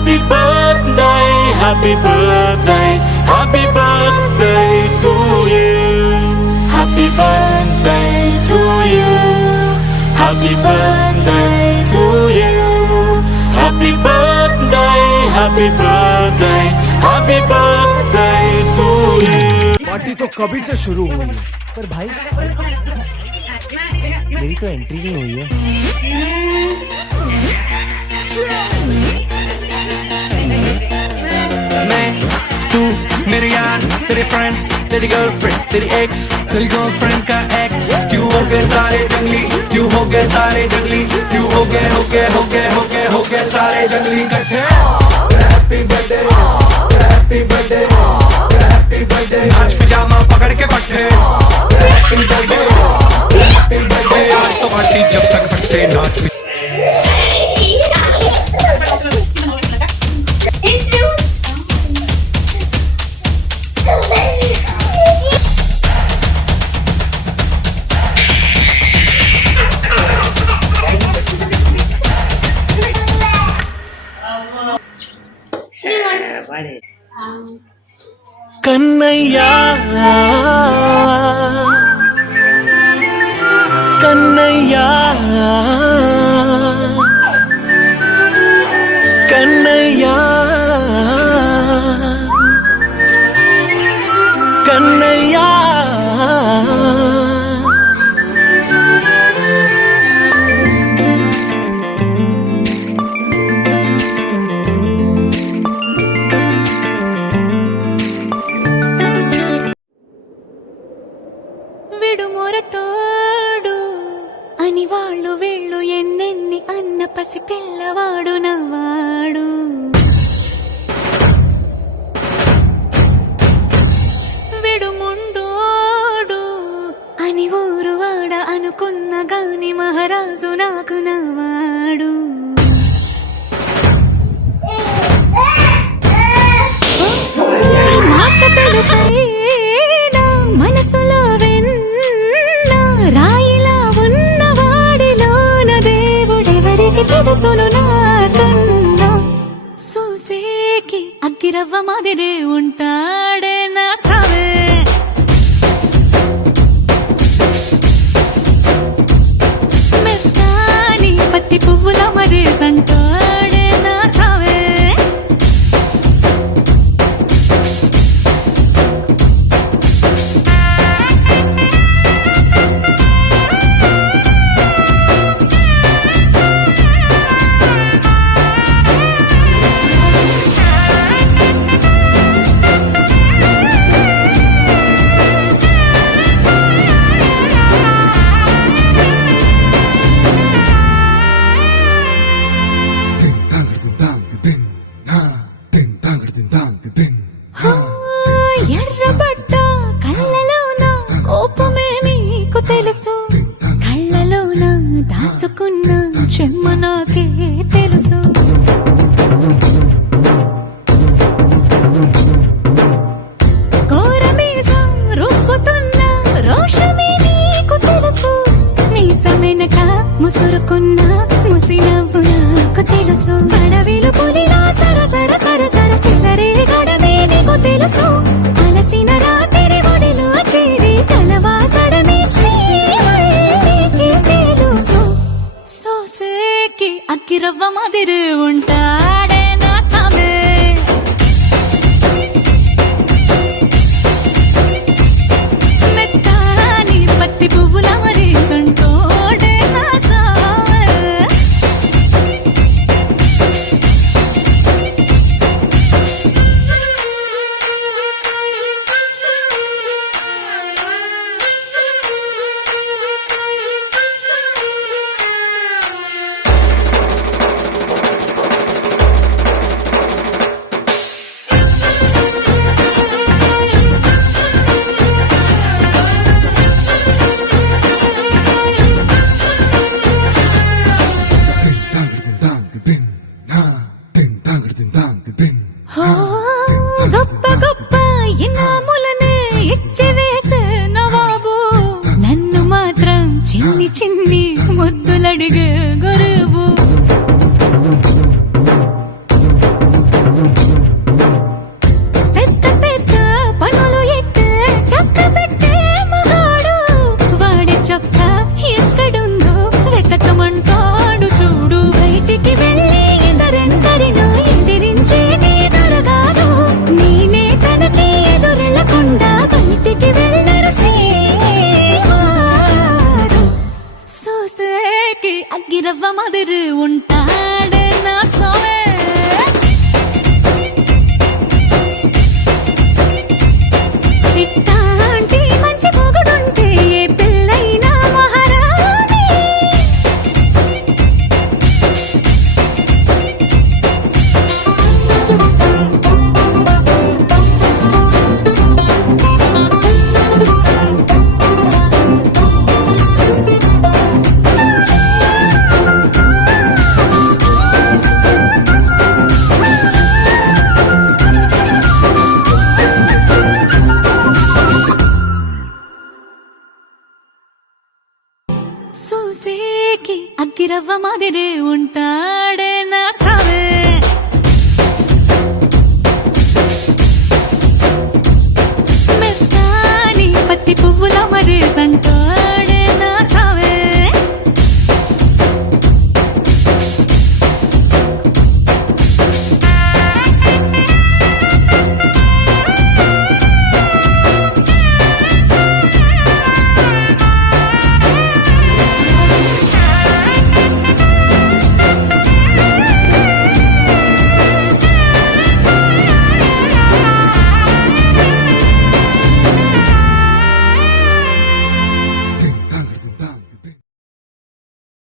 Happy birthday, happy birthday, happy birthday to you. Happy birthday to you. Happy birthday to you. Happy birthday, happy birthday, happy birthday to you. Party तो कभी से शुरू हुई है, पर भाई मेरी तो एंट्री नहीं हुई है। मैं तू मेरे यार, तेरे फ्रेंड्स, तेरी गर्लफ्रेंड, तेरी एक्स, तेरी गर्लफ्रेंड का एक्स, क्यों हो गए सारे जंगली, क्यों हो गए सारे जंगली, क्यों हो गए सारे जंगली इकट्ठे। Happy birthday, happy birthday, happy birthday, नाच पिजामा पकड़ के पट्टे। हैप्पी बर्थडे, हैप्पी बर्थडे, आज तो पार्टी जब तक फटते नाच। कन्हैया कन्हैया कन्हैया कन्हैया విడుమొరటోడు అని వాళ్ళు వీళ్ళు ఎన్నెన్ని అన్న పసి పిల్లవాడు నవ్వాడు. విడుముండోడు అని ఊరు వాడ అనుకున్న గాని మహారాజు నాకు నవ్వాడు. మాట తెలుసైనా మనసులో రాయిలా ఉన్నవాడిలోన దేవుడెవరికి తెలుసును నాకన్నా. సూసేకి అగ్గిరవ్వ మాదిరే ఉంటాడే నా సావే. మెత్తాని పత్తి పువ్వుల మరేసంటాడే నా సావే. ఎర్రబడ్డ కళ్ళలోన కోపమే నీకు తెలుసు, కళ్ళలోన దాచుకున్న చెమ్మ నాకే తెలుసు. కోరమీసం రుబ్బుతున్న రోషమే నీకు తెలుసు, మీసమెనక ముసురుకున్న ముసినవ్వు నాకు తెలుసు. అడవిలు పులిలా సరసర సరసర చిల్లరే గడమే నీకు తెలుసు. అలసిన రాత్రి ఒడిలో చేరి కలవాచడమే శ్రీకి తెలుసు. సోసేకి అగ్గిరవ్వ మాదిరి ఉంటాడే నా సామే. మెత్తాని పత్తి పువ్వుల మరేసంటోడే నా సామే.